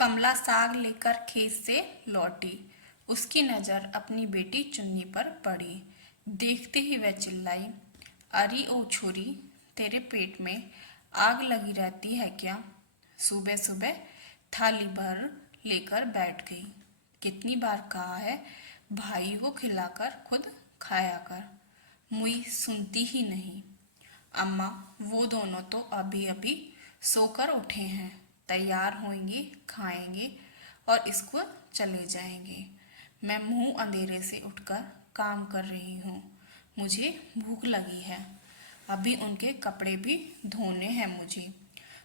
कमला साग लेकर खेत से लौटी। उसकी नजर अपनी बेटी चुन्नी पर पड़ी। देखते ही वह चिल्लाई, अरे ओ छोरी, तेरे पेट में आग लगी रहती है क्या? सुबह सुबह थाली भर लेकर बैठ गई। कितनी बार कहा है भाई को खिलाकर खुद खाया कर, मुई सुनती ही नहीं। अम्मा, वो दोनों तो अभी अभी सोकर उठे हैं, तैयार होंगे, खाएंगे और स्कूल चले जाएंगे। मैं मुंह अंधेरे से उठकर काम कर रही हूँ। मुझे भूख लगी है, अभी उनके कपड़े भी धोने हैं मुझे।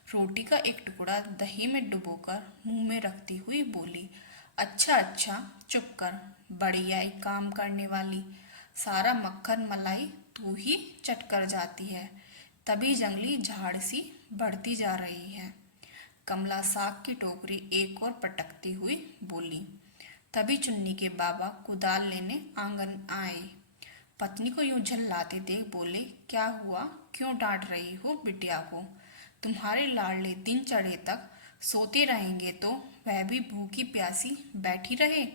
रोटी का एक टुकड़ा दही में डुबोकर मुंह में रखती हुई बोली, अच्छा अच्छा, चुप कर, बढ़िया ही काम करने वाली। सारा मक्खन मलाई तू ही चट कर जाती है, तभी जंगली झाड़ सी बढ़ती जा रही है। कमला साग की टोकरी एक और पटकती हुई बोली। तभी चुन्नी के बाबा कुदाल लेने आंगन आए। पत्नी को यूं झल्लाते देख बोले, क्या हुआ, क्यों डांट रही हो बिटिया को? तुम्हारे लाडले दिन चढ़े तक सोते रहेंगे तो वह भी भूखी प्यासी बैठी रहे?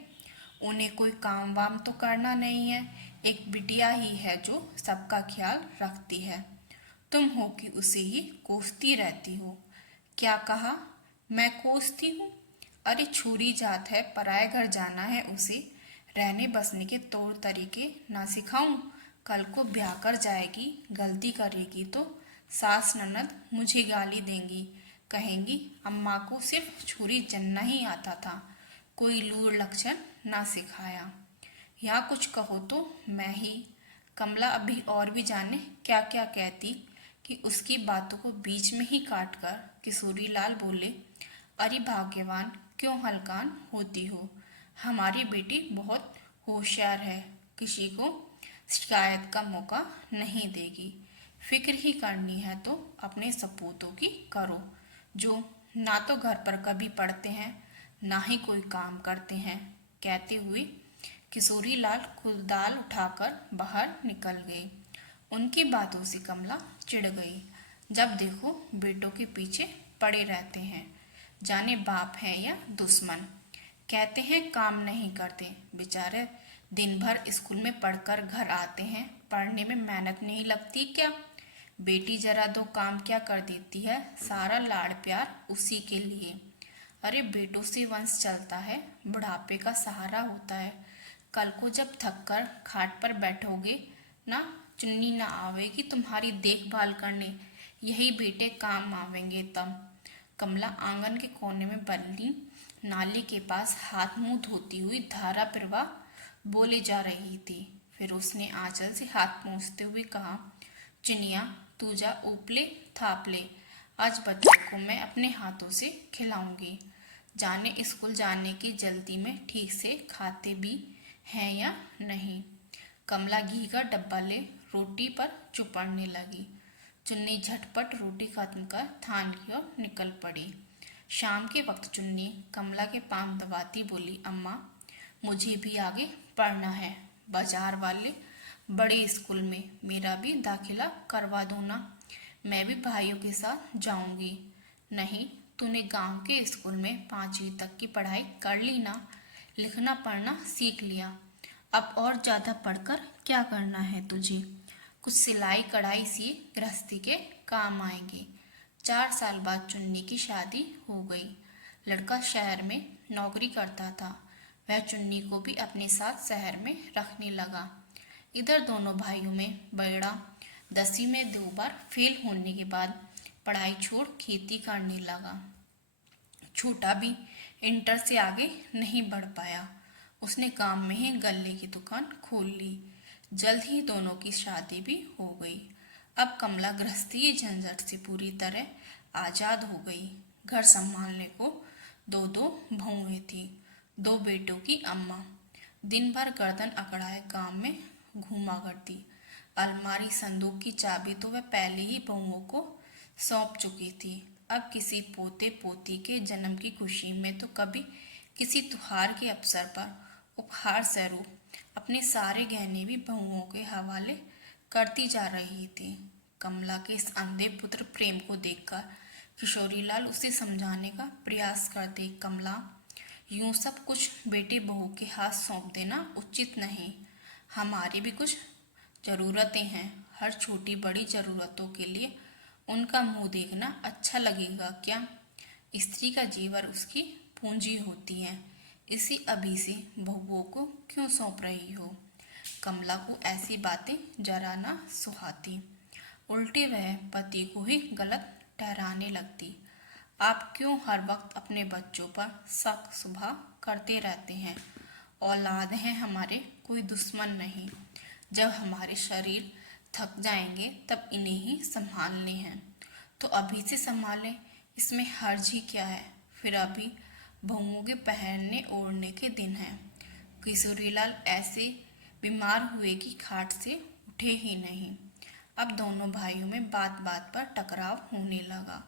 उन्हें कोई काम वाम तो करना नहीं है, एक बिटिया ही है जो सबका ख्याल रखती है। तुम हो कि उसे ही कोसती रहती हो। क्या कहा? मैं कोसती हूँ? अरे छुरी जात है, पराए घर जाना है उसे, रहने बसने के तौर तरीके ना सिखाऊं? कल को ब्याह कर जाएगी, गलती करेगी तो सास ननद मुझे गाली देंगी, कहेंगी अम्मा को सिर्फ छुरी चलना ही आता था, कोई लूर लक्षण ना सिखाया। या कुछ कहो तो मैं ही। कमला अभी और भी जाने क्या क्या कहती कि उसकी बातों को बीच में ही काट कर किशोरी लाल बोले, अरे भाग्यवान, क्यों हलकान होती हो? हमारी बेटी बहुत होशियार है, किसी को शिकायत का मौका नहीं देगी। फिक्र ही करनी है तो अपने सपूतों की करो, जो ना तो घर पर कभी पढ़ते हैं ना ही कोई काम करते हैं। कहते हुए किशोरी लाल कुदाल उठाकर बाहर निकल गए। उनकी बातों से कमला चिढ़ गई। जब देखो बेटों के पीछे पड़े रहते हैं, जाने बाप है या दुश्मन। कहते हैं काम नहीं करते, बेचारे दिन भर स्कूल में पढ़कर घर आते हैं, पढ़ने में मेहनत नहीं लगती क्या? बेटी जरा दो काम क्या कर देती है, सारा लाड़ प्यार उसी के लिए। अरे बेटों से वंश चलता है, बुढ़ापे का सहारा होता है। कल को जब थक कर खाट पर बैठोगे ना, चुन्नी ना आवेगी तुम्हारी देखभाल करने, यही बेटे काम आवेंगे तब। कमला आंगन के कोने में बनी नाली के पास हाथ मुंह धोती हुई धारा प्रवाह बोले जा रही थी। फिर उसने आंचल से हाथ पोंछते हुए कहा, चिनिया, तू जा उपले थाप ले, आज बच्चों को मैं अपने हाथों से खिलाऊंगी। जाने स्कूल जाने की जल्दी में ठीक से खाते भी हैं या नहीं। कमला घी का डब्बा ले रोटी पर चुपड़ने लगी। चुन्नी झटपट रोटी खत्म कर थान की ओर निकल पड़ी। शाम के वक्त चुन्नी कमला के पांव दबाती बोली, अम्मा, मुझे भी आगे पढ़ना है, बाजार वाले बड़े स्कूल में मेरा भी दाखिला करवा दो ना, मैं भी भाइयों के साथ जाऊंगी। नहीं, तूने गांव के स्कूल में 5वीं तक की पढ़ाई कर ली ना, लिखना पढ़ना सीख लिया, अब और ज़्यादा पढ़कर क्या करना है तुझे? कुछ सिलाई कढ़ाई सी गृहस्थी के काम आएंगे। 4 साल बाद चुन्नी की शादी हो गई। लड़का शहर में नौकरी करता था, वह चुन्नी को भी अपने साथ शहर में रखने लगा। इधर दोनों भाइयों में बड़ा 10वीं में 2 बार फेल होने के बाद पढ़ाई छोड़ खेती करने लगा। छोटा भी इंटर से आगे नहीं बढ़ पाया, उसने काम में ही गल्ले की दुकान खोल ली। जल्द ही दोनों की शादी भी हो गई। अब कमला गृहस्थी झंझट से पूरी तरह आजाद हो गई। घर संभालने को 2 बहुएं थी, 2 बेटों की अम्मा। दिन भर गर्दन अकड़ाए काम में घूमा करती। अलमारी संदूक की चाबी तो वह पहले ही बहुओं को सौंप चुकी थी। अब किसी पोते पोती के जन्म की खुशी में तो कभी किसी त्योहार के अवसर पर उपहार स्वरूप अपने सारे गहने भी बहुओं के हवाले करती जा रही थी। कमला के इस अंधे पुत्र प्रेम को देखकर किशोरीलाल उसे समझाने का प्रयास करते। कमला, यूं सब कुछ बेटी बहू के हाथ सौंप देना उचित नहीं। हमारी भी कुछ ज़रूरतें हैं। हर छोटी बड़ी ज़रूरतों के लिए उनका मुंह देखना अच्छा लगेगा क्या? स्त्री का जेवर उसकी पूंजी होती है। इसी अभी से बहुओं को क्यों सौंप रही हो? कमला को ऐसी बातें जरा ना सुहाती। उल्टे वह पति को ही गलत ठहराने लगती। आप क्यों हर वक्त अपने बच्चों पर शक शुबा करते रहते हैं? औलाद हैं हमारे, कोई दुश्मन नहीं। जब हमारे शरीर थक जाएंगे तब इन्हें ही संभालने हैं, तो अभी से संभालें, इसमें हर्ज ही क्या है? फिर अभी बहुओं के पहनने ओढ़ने के दिन हैं। किशोरीलाल ऐसे बीमार हुए कि खाट से उठे ही नहीं। अब दोनों भाइयों में बात बात पर टकराव होने लगा।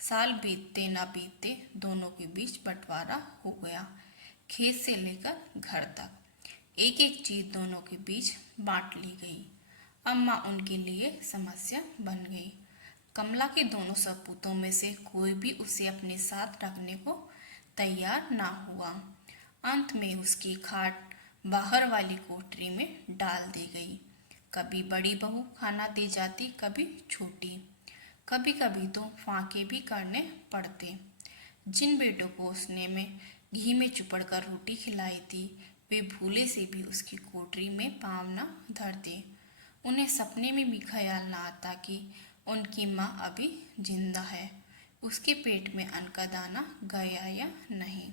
साल बीतते न बीतते दोनों के बीच बंटवारा हो गया। खेत से लेकर घर तक एक एक चीज दोनों के बीच बांट ली गई। अम्मा उनके लिए समस्या बन गई। कमला के दोनों सपूतों में से कोई भी उसे अपने साथ रखने को तैयार ना हुआ। अंत में उसकी खाट बाहर वाली कोठरी में डाल दी गई। कभी बड़ी बहू खाना दे जाती, कभी छोटी। कभी कभी तो फाके भी करने पड़ते। जिन बेटों को उसने में घी में चुपड़ कर रोटी खिलाई थी, वे भूले से भी उसकी कोठरी में पाँव न धरते। उन्हें सपने में भी ख्याल न आता कि उनकी माँ अभी जिंदा है, उसके पेट में अन्न का दाना गया या नहीं।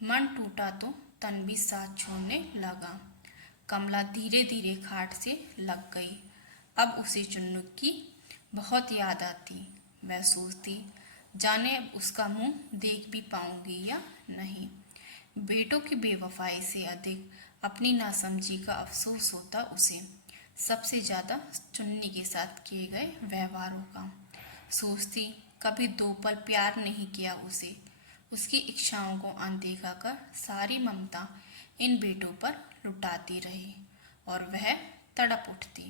मन टूटा तो तन भी साथ छोड़ने लगा। कमला धीरे धीरे खाट से लग गई। अब उसे चुन्नू की बहुत याद आती। वह सोचती, जाने अब उसका मुंह देख भी पाऊंगी या नहीं। बेटों की बेवफाई से अधिक अपनी नासमझी का अफसोस होता उसे, सबसे ज्यादा चुन्नी के साथ किए गए व्यवहारों का। सोचती, कभी दो पल प्यार नहीं किया उसे। उसकी इच्छाओं को अनदेखा कर सारी ममता इन बेटों पर लुटाती रही और वह तड़प उठती।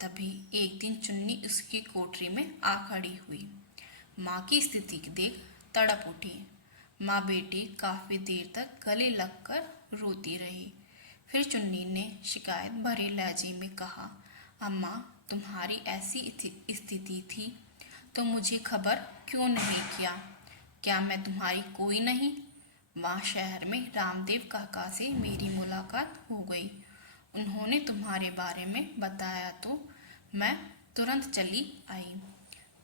तभी एक दिन चुन्नी उसकी कोठरी में आ खड़ी हुई। माँ की स्थिति देख तड़प उठी। माँ बेटी काफी देर तक गले लगकर रोती रही। फिर चुन्नी ने शिकायत भरे लहजे में कहा, अम्मा, तुम्हारी ऐसी स्थिति थी तो मुझे खबर क्यों नहीं किया? क्या मैं तुम्हारी कोई नहीं? वहाँ शहर में रामदेव काका से मेरी मुलाकात हो गई। उन्होंने तुम्हारे बारे में बताया तो मैं तुरंत चली आई।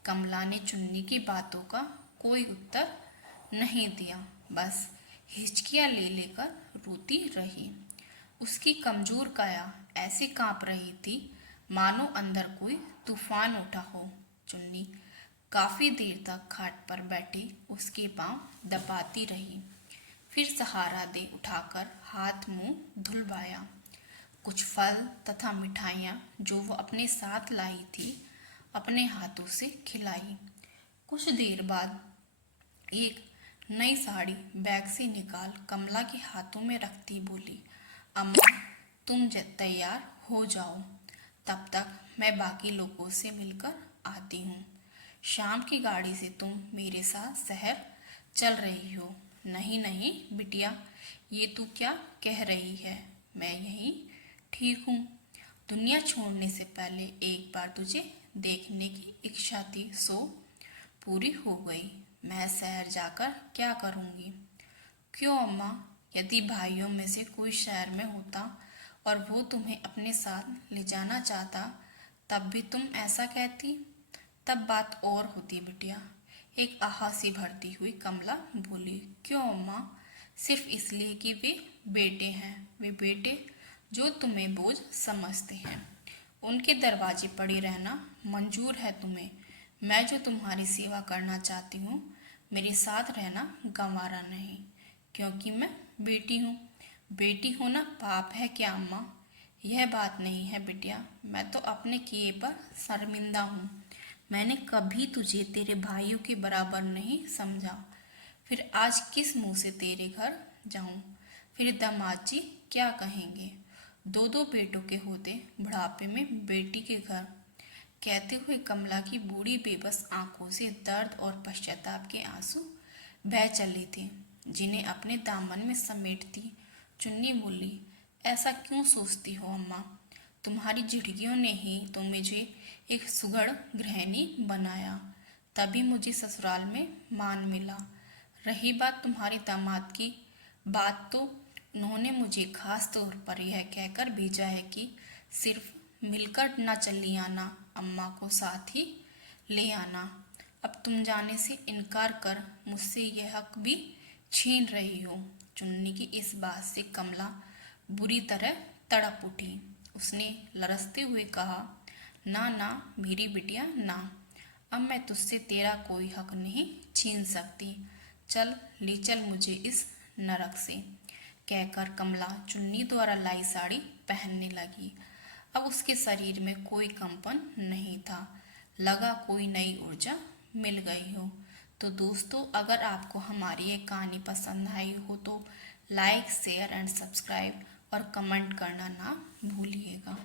कमला ने चुन्नी की बातों का कोई उत्तर नहीं दिया, बस हिचकियाँ ले लेकर रोती रही। उसकी कमजोर काया ऐसे कांप रही थी मानो अंदर कोई तूफान उठा हो। चुन्नी काफी देर तक खाट पर बैठी उसके पांव दबाती रही। फिर सहारा दे उठाकर हाथ मुंह धुलवाया। कुछ फल तथा मिठाइयाँ जो वो अपने साथ लाई थी अपने हाथों से खिलाई। कुछ देर बाद एक नई साड़ी बैग से निकाल कमला के हाथों में रखती बोली, अम्मा, तुम तैयार हो जाओ, तब तक मैं बाकी लोगों से मिलकर आती हूँ। शाम की गाड़ी से तुम मेरे साथ शहर चल रही हो। नहीं नहीं बिटिया, ये तू क्या कह रही है? मैं यहीं ठीक हूँ। दुनिया छोड़ने से पहले एक बार तुझे देखने की इच्छा थी, सो पूरी हो गई। मैं शहर जाकर क्या करूँगी? क्यों अम्मा, यदि भाइयों में से कोई शहर में होता और वो तुम्हें अपने साथ ले जाना चाहता, तब भी तुम ऐसा कहती? तब बात और होती बिटिया। एक आह सी भरती हुई कमला बोली, क्यों अम्मा? सिर्फ इसलिए कि वे बेटे हैं, वे बेटे जो तुम्हें बोझ समझते हैं। उनके दरवाजे पड़े रहना मंजूर है तुम्हें। मैं जो तुम्हारी सेवा करना चाहती हूँ, मेरे साथ रहना गंवारा नहीं, क्योंकि मैं बेटी हूँ। बेटी होना पाप है क्या अम्मा? यह बात नहीं है बिटिया, मैं तो अपने किए पर शर्मिंदा हूँ। मैंने कभी तुझे तेरे भाइयों के बराबर नहीं समझा। फिर आज किस मुंह से तेरे घर जाऊं? फिर दामाद जी क्या कहेंगे? दो दो बेटों के होते बुढ़ापे में बेटी के घर कहते हुए कमला की बूढ़ी बेबस आंखों से दर्द और पश्चाताप के आंसू बह चले थे, जिन्हें अपने दामन में समेटती चुन्नी बोली, ऐसा क्यों सोचती हो अम्मा? तुम्हारी झिड़कियों ने ही तो मुझे एक सुघड़ गृहिणी बनाया, तभी मुझे ससुराल में मान मिला। रही बात तुम्हारे दामाद की बात, तो उन्होंने मुझे खास तौर पर यह कहकर भेजा है कि सिर्फ मिलकर न चली आना, अम्मा को साथ ही ले आना। अब तुम जाने से इनकार कर मुझसे यह हक भी छीन रही हो। चुन्नी की इस बात से कमला बुरी तरह तड़प उठी। उसने लरसते हुए कहा, ना ना मेरी बिटिया ना, अब मैं तुझसे तेरा कोई हक नहीं छीन सकती। चल ले चल मुझे इस नरक से। कहकर कमला चुन्नी द्वारा लाई साड़ी पहनने लगी। अब उसके शरीर में कोई कंपन नहीं था, लगा कोई नई ऊर्जा मिल गई हो। तो दोस्तों, अगर आपको हमारी ये कहानी पसंद आई हो तो लाइक, शेयर एंड सब्सक्राइब और कमेंट करना ना भूलिएगा।